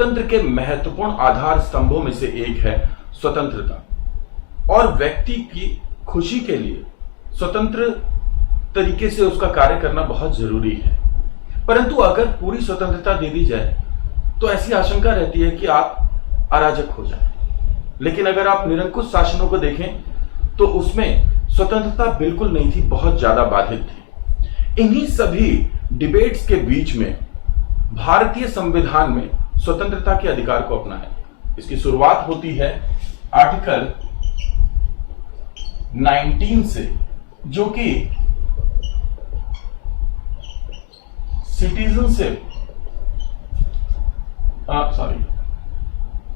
लोकतंत्र के महत्वपूर्ण आधार स्तंभों में से एक है स्वतंत्रता, और व्यक्ति की खुशी के लिए स्वतंत्र तरीके से उसका कार्य करना बहुत जरूरी है। परंतु अगर पूरी स्वतंत्रता दे दी जाए तो ऐसी आशंका रहती है कि आप अराजक हो जाए। लेकिन अगर आप निरंकुश शासनों को देखें तो उसमें स्वतंत्रता बिल्कुल नहीं थी, बहुत ज्यादा बाधित थी। इन्हीं सभी डिबेट्स के बीच में भारतीय संविधान में स्वतंत्रता के अधिकार को अपनाया। इसकी शुरुआत होती है आर्टिकल 19 से, जो कि सिटीजनशिप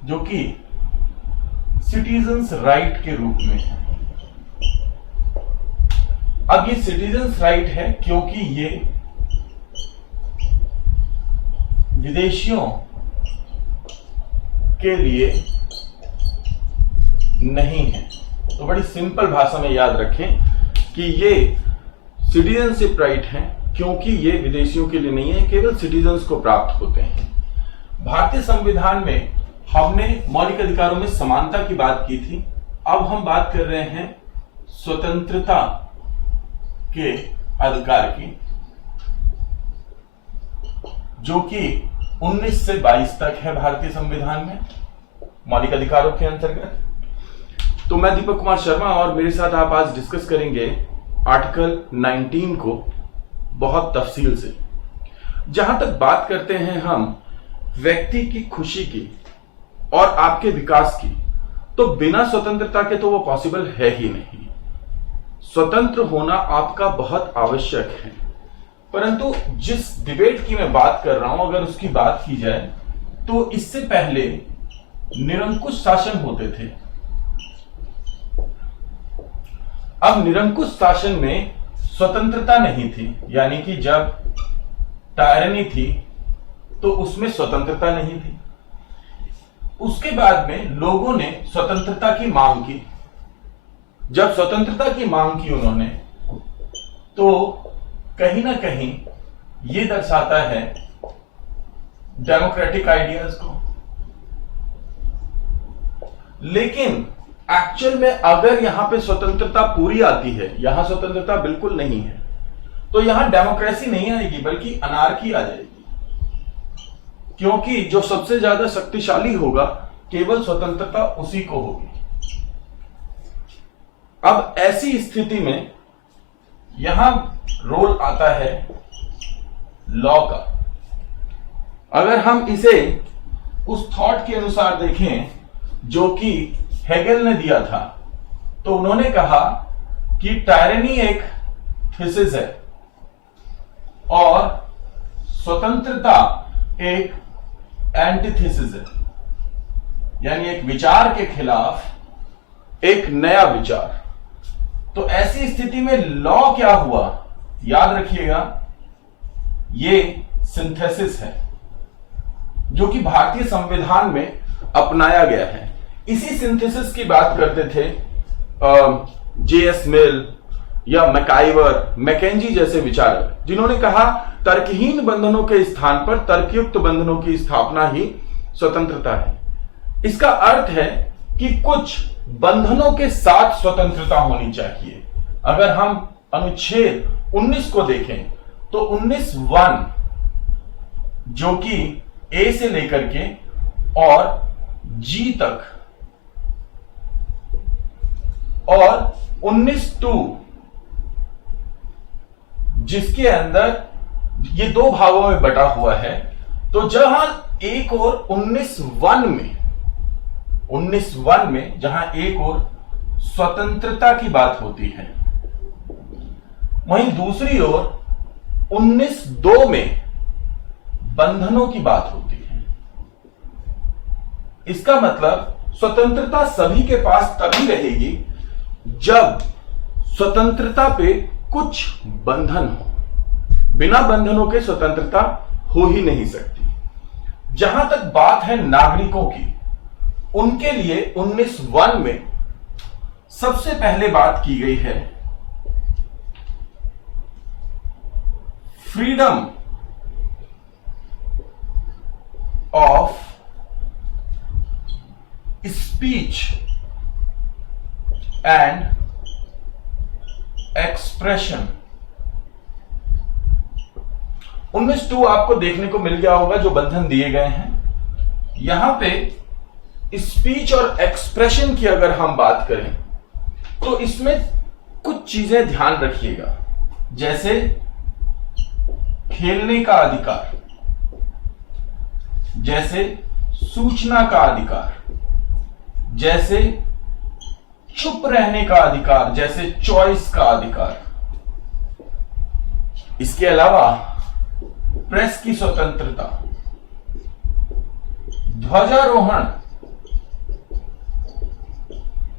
जो कि सिटीजन्स राइट के रूप में है। अब ये सिटीजन्स राइट है क्योंकि ये विदेशियों के लिए नहीं है। तो बड़ी सिंपल भाषा में याद रखें कि ये सिटीजनशिप राइट है क्योंकि ये विदेशियों के लिए नहीं है, केवल सिटीजन्स को प्राप्त होते हैं। भारतीय संविधान में हमने मौलिक अधिकारों में समानता की बात की थी। अब हम बात कर रहे हैं स्वतंत्रता के अधिकार की, जो कि 19 से 22 तक है भारतीय संविधान में मौलिक अधिकारों के अंतर्गत। तो मैं दीपक कुमार शर्मा और मेरे साथ आप आज डिस्कस करेंगे आर्टिकल 19 को बहुत तफसील से। जहां तक बात करते हैं हम व्यक्ति की खुशी की और आपके विकास की, तो बिना स्वतंत्रता के तो वो पॉसिबल है ही नहीं। स्वतंत्र होना आपका बहुत आवश्यक है। परंतु जिस डिबेट की मैं बात कर रहा हूं, अगर उसकी बात की जाए तो इससे पहले निरंकुश शासन होते थे। अब निरंकुश शासन में स्वतंत्रता नहीं थी, यानी कि जब टायरनी थी तो उसमें स्वतंत्रता नहीं थी। उसके बाद में लोगों ने स्वतंत्रता की मांग की। जब स्वतंत्रता की मांग की उन्होंने, तो कहीं ना कहीं ये दर्शाता है डेमोक्रेटिक आइडियाज को। लेकिन एक्चुअल में अगर यहां पे स्वतंत्रता पूरी आती है, यहां स्वतंत्रता बिल्कुल नहीं है, तो यहां डेमोक्रेसी नहीं आएगी बल्कि अनार्की आ जाएगी। क्योंकि जो सबसे ज्यादा शक्तिशाली होगा केवल स्वतंत्रता उसी को होगी। अब ऐसी स्थिति में यहां रोल आता है लॉ का। अगर हम इसे उस थॉट के अनुसार देखें जो कि हेगल ने दिया था, तो उन्होंने कहा कि टायरनी एक थीसिस है और स्वतंत्रता एक एंटीथीसिस है, यानी एक विचार के खिलाफ एक नया विचार। तो ऐसी स्थिति में लॉ क्या हुआ, याद रखिएगा, ये सिंथेसिस है जो कि भारतीय संविधान में अपनाया गया है। इसी सिंथेसिस की बात करते थे J.S. मिल या मैकाइवर, मैकेंजी जैसे विचारक, जिन्होंने कहा तर्कहीन बंधनों के स्थान पर तर्कयुक्त बंधनों की स्थापना ही स्वतंत्रता है। इसका अर्थ है कि कुछ बंधनों के साथ स्वतंत्रता होनी चाहिए। अगर हम अनुच्छेद 19 को देखें तो 19(1) जो कि ए से लेकर के और जी तक, और 19(2) जिसके अंदर ये दो भागों में बटा हुआ है। तो जहां एक और 19(1) में जहां एक और स्वतंत्रता की बात होती है, वहीं दूसरी ओर 19(2) में बंधनों की बात होती है। इसका मतलब स्वतंत्रता सभी के पास तभी रहेगी जब स्वतंत्रता पे कुछ बंधन हो। बिना बंधनों के स्वतंत्रता हो ही नहीं सकती। जहां तक बात है नागरिकों की, उनके लिए 19(1) में सबसे पहले बात की गई है freedom of speech and expression. 19(2) आपको देखने को मिल गया होगा जो बंधन दिए गए हैं। यहां पे स्पीच और एक्सप्रेशन की अगर हम बात करें तो इसमें कुछ चीजें ध्यान रखिएगा, जैसे खेलने का अधिकार, जैसे सूचना का अधिकार, जैसे चुप रहने का अधिकार, जैसे चॉइस का अधिकार। इसके अलावा प्रेस की स्वतंत्रता, ध्वजारोहण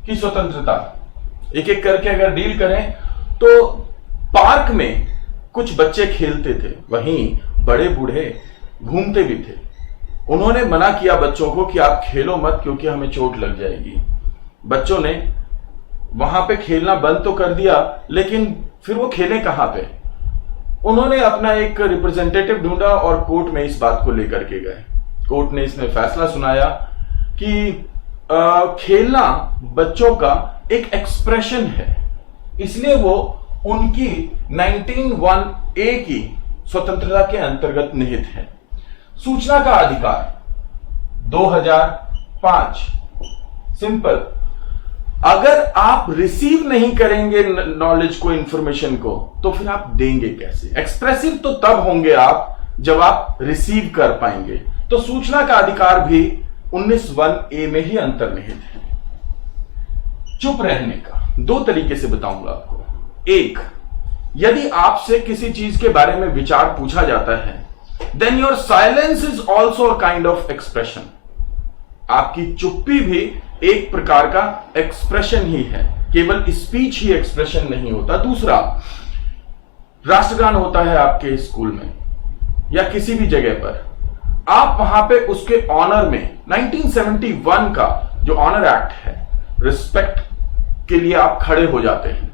की स्वतंत्रता। एक एक करके अगर डील करें तो पार्क में कुछ बच्चे खेलते थे, वहीं बड़े बूढ़े घूमते भी थे। उन्होंने मना किया बच्चों को कि आप खेलो मत क्योंकि हमें चोट लग जाएगी। बच्चों ने वहां पे खेलना बंद तो कर दिया, लेकिन फिर वो खेले कहां पे? उन्होंने अपना एक रिप्रेजेंटेटिव ढूंढा और कोर्ट में इस बात को लेकर के गए। कोर्ट ने इसमें फैसला सुनाया कि खेलना बच्चों का एक एक्सप्रेशन है, इसलिए वो उनकी 19(1)(a) की स्वतंत्रता के अंतर्गत निहित है। सूचना का अधिकार 2005 सिंपल। अगर आप रिसीव नहीं करेंगे नॉलेज को, इंफॉर्मेशन को, तो फिर आप देंगे कैसे? एक्सप्रेसिव तो तब होंगे आप जब आप रिसीव कर पाएंगे। तो सूचना का अधिकार भी 19(1)(a) में ही अंतर्निहित है। चुप रहने का दो तरीके से बताऊंगा आपको। एक, यदि आपसे किसी चीज के बारे में विचार पूछा जाता है, then your silence is also a kind of expression. आपकी चुप्पी भी एक प्रकार का एक्सप्रेशन ही है, केवल स्पीच ही एक्सप्रेशन नहीं होता। दूसरा, राष्ट्रगान होता है आपके स्कूल में या किसी भी जगह पर, आप वहां पे उसके ऑनर में 1971 का जो ऑनर एक्ट है, रिस्पेक्ट के लिए आप खड़े हो जाते हैं,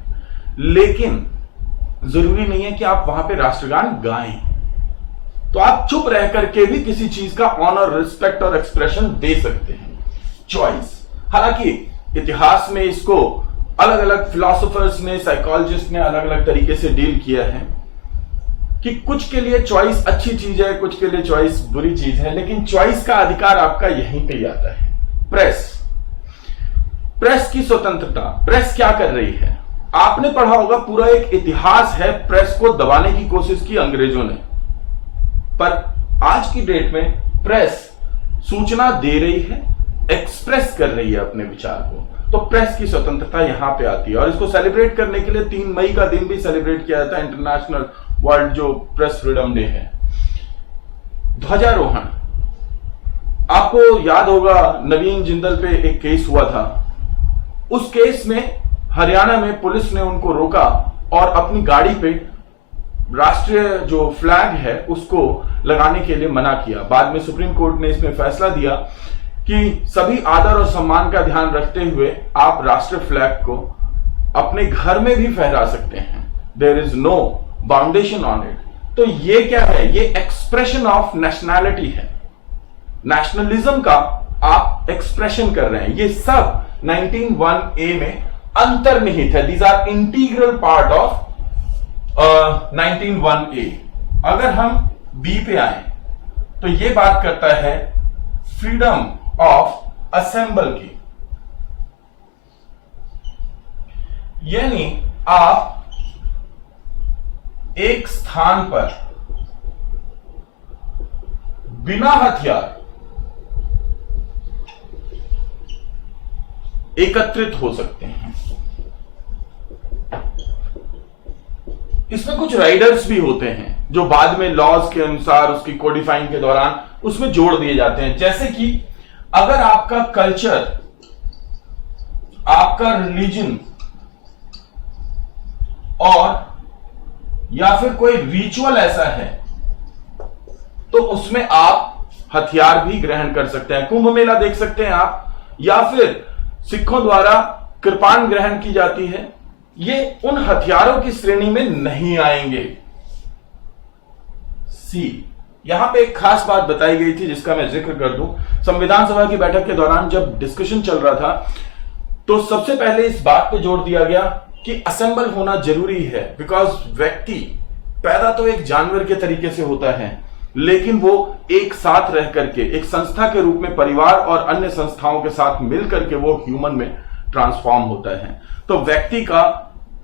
लेकिन जरूरी नहीं है कि आप वहां पे राष्ट्रगान गाएं। तो आप चुप रह करके भी किसी चीज का ऑनर, रिस्पेक्ट और एक्सप्रेशन दे सकते हैं। चॉइस, हालांकि इतिहास में इसको अलग अलग फिलोसोफर्स ने, साइकोलॉजिस्ट ने अलग अलग तरीके से डील किया है कि कुछ के लिए चॉइस अच्छी चीज है, कुछ के लिए चॉइस बुरी चीज है, लेकिन चॉइस का अधिकार आपका यहीं पे ही आता है। प्रेस की स्वतंत्रता। प्रेस क्या कर रही है? आपने पढ़ा होगा, पूरा एक इतिहास है, प्रेस को दबाने की कोशिश की अंग्रेजों ने, पर आज की डेट में प्रेस सूचना दे रही है, एक्सप्रेस कर रही है अपने विचार को। तो प्रेस की स्वतंत्रता यहां पे आती है, और इसको सेलिब्रेट करने के लिए 3 मई का दिन भी सेलिब्रेट किया जाता है, इंटरनेशनल वर्ल्ड जो प्रेस फ्रीडम डे है। ध्वजारोहण, आपको याद होगा नवीन जिंदल पे एक केस हुआ था। उस केस में हरियाणा में पुलिस ने उनको रोका और अपनी गाड़ी पे राष्ट्रीय जो फ्लैग है उसको लगाने के लिए मना किया। बाद में सुप्रीम कोर्ट ने इसमें फैसला दिया कि सभी आदर और सम्मान का ध्यान रखते हुए आप राष्ट्रीय फ्लैग को अपने घर में भी फहरा सकते हैं। There is no boundation on it. तो ये क्या है? ये एक्सप्रेशन ऑफ नेशनैलिटी है, नेशनलिज्म का आप एक्सप्रेशन कर रहे हैं। ये सब 19(1)(a) में अंतर्निहित है। These are integral part of 19(1)(a). अगर हम बी पे आए तो ये बात करता है फ्रीडम ऑफ असेंबल की, यानी आप एक स्थान पर बिना हथियार एकत्रित हो सकते हैं। इसमें कुछ राइडर्स भी होते हैं जो बाद में लॉज के अनुसार उसकी कोडिफाइंग के दौरान उसमें जोड़ दिए जाते हैं। जैसे कि अगर आपका कल्चर, आपका रिलीजन और या फिर कोई रिचुअल ऐसा है तो उसमें आप हथियार भी ग्रहण कर सकते हैं। कुंभ मेला देख सकते हैं आप, या फिर सिखों द्वारा कृपाण ग्रहण की जाती है, ये उन हथियारों की श्रेणी में नहीं आएंगे। सी, यहां पे एक खास बात बताई गई थी जिसका मैं जिक्र कर दूं। संविधान सभा की बैठक के दौरान जब डिस्कशन चल रहा था तो सबसे पहले इस बात पे जोर दिया गया कि असेंबल होना जरूरी है, बिकॉज व्यक्ति पैदा तो एक जानवर के तरीके से होता है, लेकिन वो एक साथ रह करके एक संस्था के रूप में परिवार और अन्य संस्थाओं के साथ मिल करके वो ह्यूमन में ट्रांसफॉर्म होता है। तो व्यक्ति का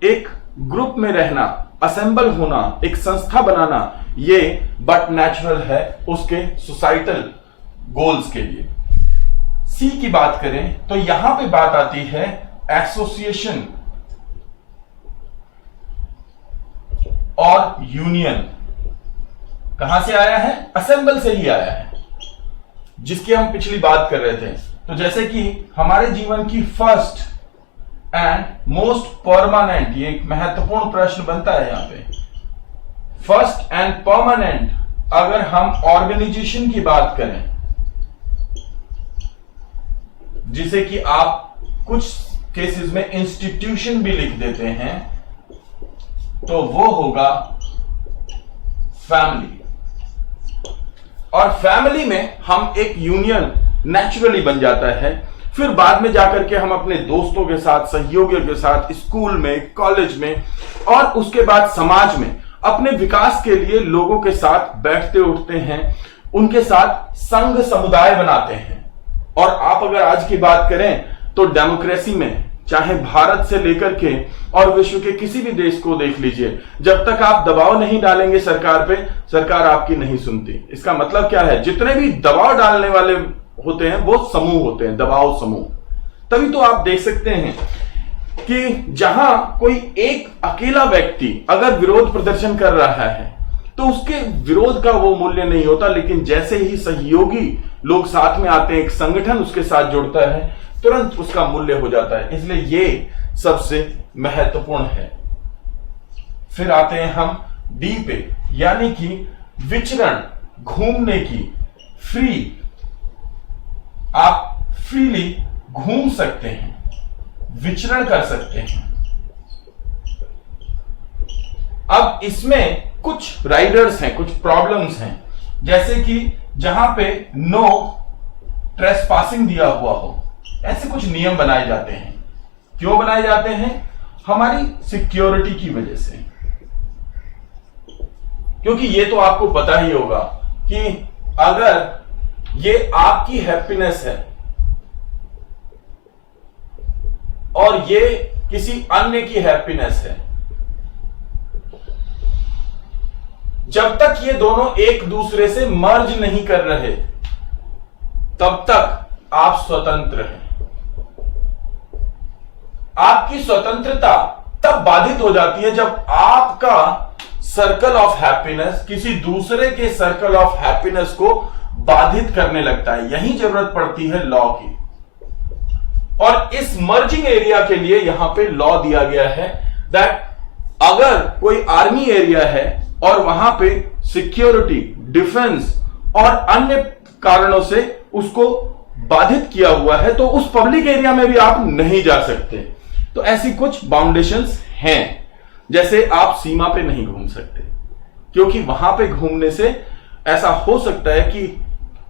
एक ग्रुप में रहना, असेंबल होना, एक संस्था बनाना, ये बट नेचुरल है उसके सोसाइटल गोल्स के लिए। सी की बात करें तो यहां पे बात आती है एसोसिएशन और यूनियन। कहां से आया है? असेंबल से ही आया है, जिसकी हम पिछली बात कर रहे थे। तो जैसे कि हमारे जीवन की फर्स्ट एंड मोस्ट परमानेंट, ये एक महत्वपूर्ण प्रश्न बनता है यहां पे, फर्स्ट एंड परमानेंट अगर हम ऑर्गेनाइजेशन की बात करें, जिसे कि आप कुछ केसेस में इंस्टीट्यूशन भी लिख देते हैं, तो वो होगा फैमिली। और फैमिली में हम एक यूनियन नेचुरली बन जाता है। फिर बाद में जाकर के हम अपने दोस्तों के साथ, सहयोगियों के साथ, स्कूल में, कॉलेज में और उसके बाद समाज में अपने विकास के लिए लोगों के साथ बैठते उठते हैं, उनके साथ संघ समुदाय बनाते हैं। और आप अगर आज की बात करें तो डेमोक्रेसी में, चाहे भारत से लेकर के और विश्व के किसी भी देश को देख लीजिए, जब तक आप दबाव नहीं डालेंगे सरकार पे, सरकार आपकी नहीं सुनती। इसका मतलब क्या है? जितने भी दबाव डालने वाले होते हैं वो समूह होते हैं, दबाव समूह। तभी तो आप देख सकते हैं कि जहां कोई एक अकेला व्यक्ति अगर विरोध प्रदर्शन कर रहा है तो उसके विरोध का वो मूल्य नहीं होता, लेकिन जैसे ही सहयोगी लोग साथ में आते हैं, एक संगठन उसके साथ जुड़ता है, तुरंत उसका मूल्य हो जाता है। इसलिए ये सबसे महत्वपूर्ण है। फिर आते हैं हम डी पे, यानी कि विचरण, घूमने की, फ्री। आप फ्रीली घूम सकते हैं, विचरण कर सकते हैं। अब इसमें कुछ राइडर्स हैं, कुछ प्रॉब्लम्स हैं, जैसे कि जहां पे नो ट्रेसपासिंग दिया हुआ हो, ऐसे कुछ नियम बनाए जाते हैं। क्यों बनाए जाते हैं? हमारी सिक्योरिटी की वजह से। क्योंकि ये तो आपको पता ही होगा कि अगर ये आपकी हैप्पीनेस है और ये किसी अन्य की हैप्पीनेस है, जब तक ये दोनों एक दूसरे से मर्ज नहीं कर रहे, तब तक आप स्वतंत्र हैं। आपकी स्वतंत्रता तब बाधित हो जाती है जब आपका सर्कल ऑफ हैप्पीनेस किसी दूसरे के सर्कल ऑफ हैप्पीनेस को बाधित करने लगता है। यही जरूरत पड़ती है लॉ की। और इस मर्जिंग एरिया के लिए यहां पे लॉ दिया गया है दैट अगर कोई आर्मी एरिया है और वहां पे सिक्योरिटी, डिफेंस और अन्य कारणों से उसको बाधित किया हुआ है, तो उस पब्लिक एरिया में भी आप नहीं जा सकते। तो ऐसी कुछ बाउंडेशंस हैं, जैसे आप सीमा पे नहीं घूम सकते, क्योंकि वहां पे घूमने से ऐसा हो सकता है कि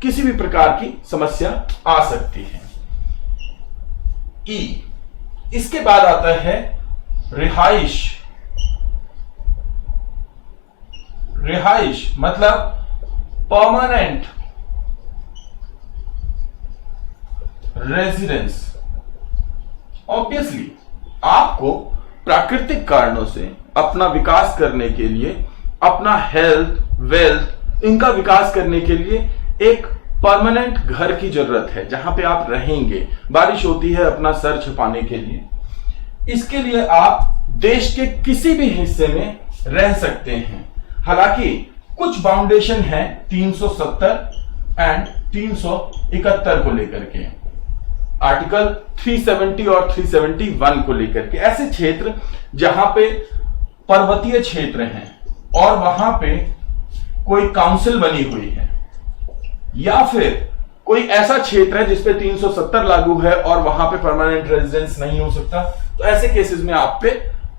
किसी भी प्रकार की समस्या आ सकती है। ई, इसके बाद आता है रिहाइश। रिहाइश मतलब परमानेंट रेजिडेंस। ऑब्वियसली आपको प्राकृतिक कारणों से अपना विकास करने के लिए, अपना हेल्थ, वेल्थ, इनका विकास करने के लिए एक परमानेंट घर की जरूरत है जहां पे आप रहेंगे। बारिश होती है अपना सर छुपाने के लिए, इसके लिए आप देश के किसी भी हिस्से में रह सकते हैं। हालांकि कुछ बाउंडेशन है 370 एंड 371 को लेकर के, आर्टिकल 370 और 371 को लेकर के। ऐसे क्षेत्र जहां पे पर्वतीय क्षेत्र हैं और वहां पे कोई काउंसिल बनी हुई है, या फिर कोई ऐसा क्षेत्र है जिसपे 370 लागू है और वहां पे परमानेंट रेजिडेंस नहीं हो सकता, तो ऐसे केसेस में आप पे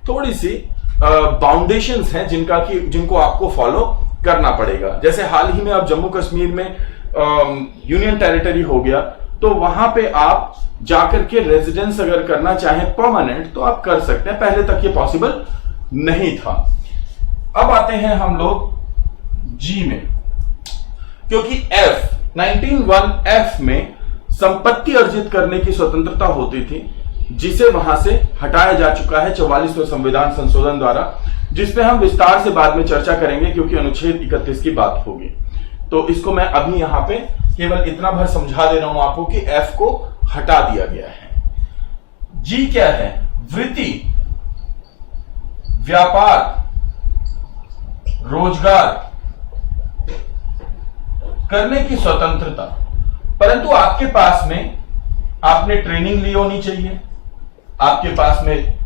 थोड़ी सी बाउंडेशंस हैं जिनको आपको फॉलो करना पड़ेगा। जैसे हाल ही में अब जम्मू कश्मीर में यूनियन टेरिटरी हो गया, तो वहां पे आप जाकर के रेजिडेंस अगर करना चाहें परमानेंट तो आप कर सकते हैं, पहले तक ये पॉसिबल नहीं था। अब आते हैं हम लोग जी में, क्योंकि F 19(1)(f) में संपत्ति अर्जित करने की स्वतंत्रता होती थी, जिसे वहां से हटाया जा चुका है 44वें संविधान संशोधन द्वारा, जिसपे हम विस्तार से बाद में चर्चा करेंगे क्योंकि अनुच्छेद 31 की बात होगी। तो इसको मैं अभी यहां पे केवल इतना भर समझा दे रहा हूं आपको कि F को हटा दिया गया है। जी क्या है? वृत्ति, व्यापार, रोजगार करने की स्वतंत्रता, परंतु आपके पास में आपने ट्रेनिंग ली होनी चाहिए, आपके पास में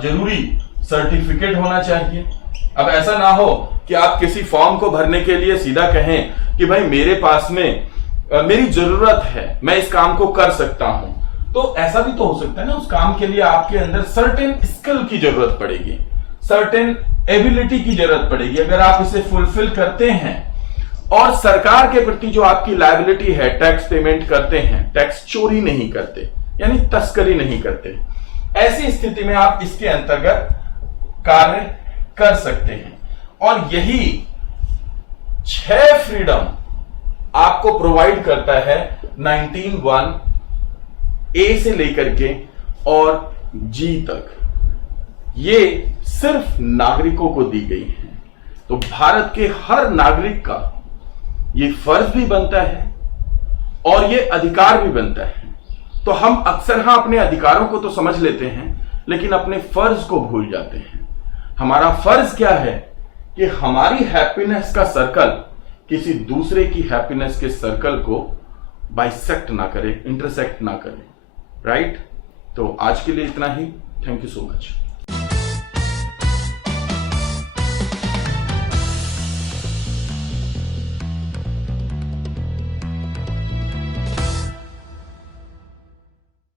जरूरी सर्टिफिकेट होना चाहिए। अब ऐसा ना हो कि आप किसी फॉर्म को भरने के लिए सीधा कहें कि भाई मेरे पास में मेरी जरूरत है, मैं इस काम को कर सकता हूं, तो ऐसा भी तो हो सकता है ना, उस काम के लिए आपके अंदर सर्टेन स्किल की जरूरत पड़ेगी, सर्टेन एबिलिटी की जरूरत पड़ेगी। अगर आप इसे फुलफिल करते हैं और सरकार के प्रति जो आपकी लायबिलिटी है, टैक्स पेमेंट करते हैं, टैक्स चोरी नहीं करते, यानी तस्करी नहीं करते, ऐसी स्थिति में आप इसके अंतर्गत कार्य कर सकते हैं। और यही 6 फ्रीडम आपको प्रोवाइड करता है 19(1)(a) से लेकर के और G तक। ये सिर्फ नागरिकों को दी गई है। तो भारत के हर नागरिक का ये फर्ज भी बनता है और ये अधिकार भी बनता है। तो हम अक्सर अपने अधिकारों को तो समझ लेते हैं, लेकिन अपने फर्ज को भूल जाते हैं। हमारा फर्ज क्या है कि हमारी हैप्पीनेस का सर्कल किसी दूसरे की हैप्पीनेस के सर्कल को बाइसेक्ट ना करे, इंटरसेक्ट ना करे, राइट? तो आज के लिए इतना ही। Thank you so much.